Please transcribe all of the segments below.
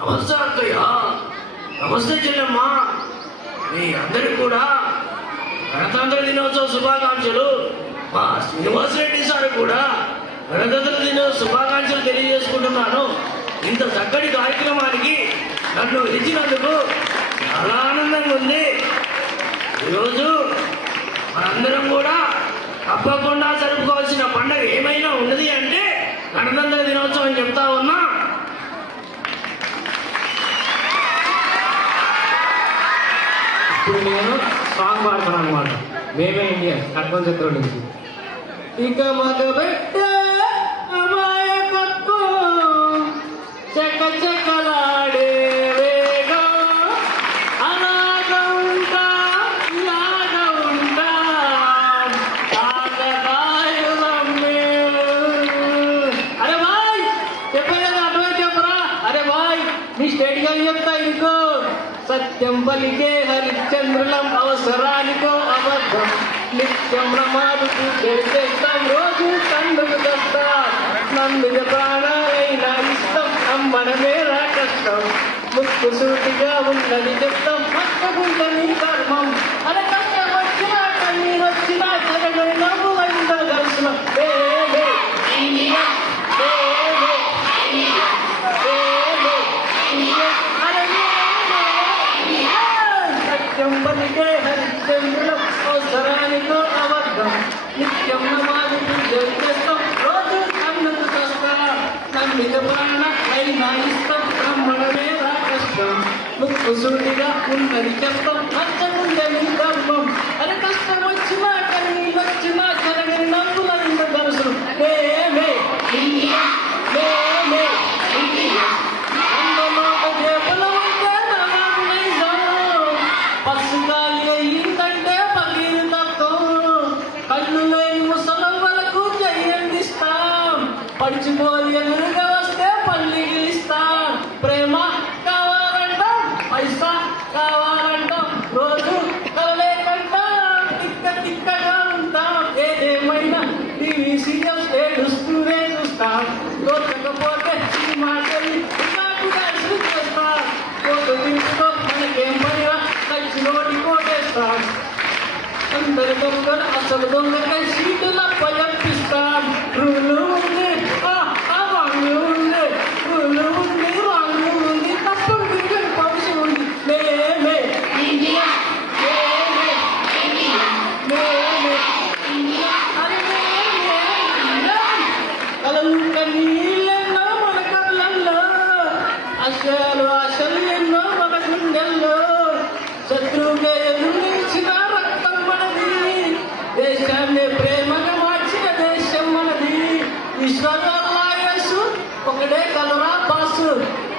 నమస్తే అక్కయ్య, నమస్తే చెల్లెమ్మా. మీ అందరికీ కూడా గణతంత్ర దినోత్సవ శుభాకాంక్షలు. మా శ్రీనివాసరెడ్డి సార్ కూడా గణతంత్ర దినోత్సవ శుభాకాంక్షలు తెలియజేసుకుంటున్నాను. ఇంత చక్కటి కార్యక్రమానికి నన్ను ఇచ్చినందుకు చాలా ఆనందంగా ఉంది. ఈరోజు మనందరం కూడా తప్పకుండా జరుపుకోవాల్సిన పండుగ ఏమైనా ఉన్నది అంటే గణతంత్ర దినోత్సవం అని చెప్తా ఉన్నా. ఇప్పుడు నేను సాంగ్ పాడతాను అనమాట. మేమే ఇండియా కట్నం చిత్రం నుంచి. ఇక మగబెట్టే అమాయకత్వం చెక్క చెక్కలాడే వేగం అలాగా ఉంటా ఇలాగా ఉంటా అరే బాయ్ చెప్పేది అర్థమై చెప్పరా. అరే బాయ్ మీ స్టేట్ గా చెప్తా ఇంకో సత్యం పలికే హరిశ్చంద్రులం అవసరానికో అబద్ధం నిత్యం ప్రమాదుకు చేస్తాం రోజు కందుకు తెస్తా నందుగ ప్రాణాలైనా ఇష్టం నమ్మడమే రా కష్టం ముక్కు సూటిగా ఉన్నది చెప్తాం పక్కకుంటని కర్మం అరే కష్టం వచ్చినా కన్నీరు వచ్చినా జగన్ నవ్వు అయిందా దర్శనం పలికే హరిశ్చంద్రులం అవసరానికో అబద్ధం నిత్యం నమాజుకు చేస్తాం రోజు కన్నుకు తెస్తా నమ్మిక ప్రాణ అయినా ఇష్టం బ్రహ్మణమే రా కష్టం ముక్కు సూటిగా ఉన్నది చెప్తాం నచ్చకుందని ధర్మం అని కష్టం వచ్చినా కన్నీళ్ళు వచ్చినా జరగని నవ్వులైన దర్శనం పడిచిపోయి ఎదురుగా వస్తే పల్లి గెలుస్తాం ప్రేమ కావాలంటాం పైసా కావాలంటాం రోజు కలలేకంటాం తిక్కగా ఉంటాం ఏదేమైనా టీవీ సీరియల్స్ ఏడుస్తూనే చూస్తాం దొరకకపోతే సినిమాకెళ్ళి డాన్సులు చేస్తాం కోటు తీసుకో మనకేం పనిగా కలిసి నోటి కోటేస్తాం అందరి దొంగలు అసలు దొంగకై సీటుల పజపిస్తాం రూలు ఉంది ఆశలు ఎన్నో మన గుండెల్లో శత్రువుగా ఎదుర్చిన రక్తం మనది దేశాన్ని ప్రేమగా మార్చిన దేశం మనది విశ్వరాసు ఒకటే కలరా బాసు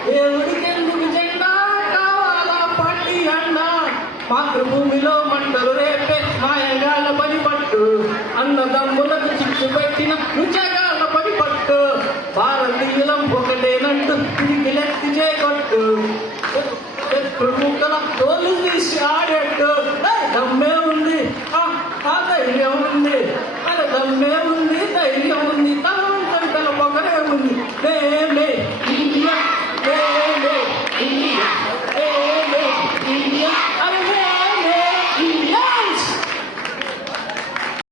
దేవుడికి ఎందుకు జెండా కావాలా పార్టీ అండా మాతృభూమిలో మంటలు రేపే మాయగాళ్ళ పని పట్టు అన్నదమ్ములకు చిచ్చు పెట్టిన రుచగాళ్ళ పని పట్టు భారతీయులం ఒకటేనంటూ తిరిగి లెత్తి చేయగొట్టు శత్రుముఖల తోలు తీసి ఆడేట్టు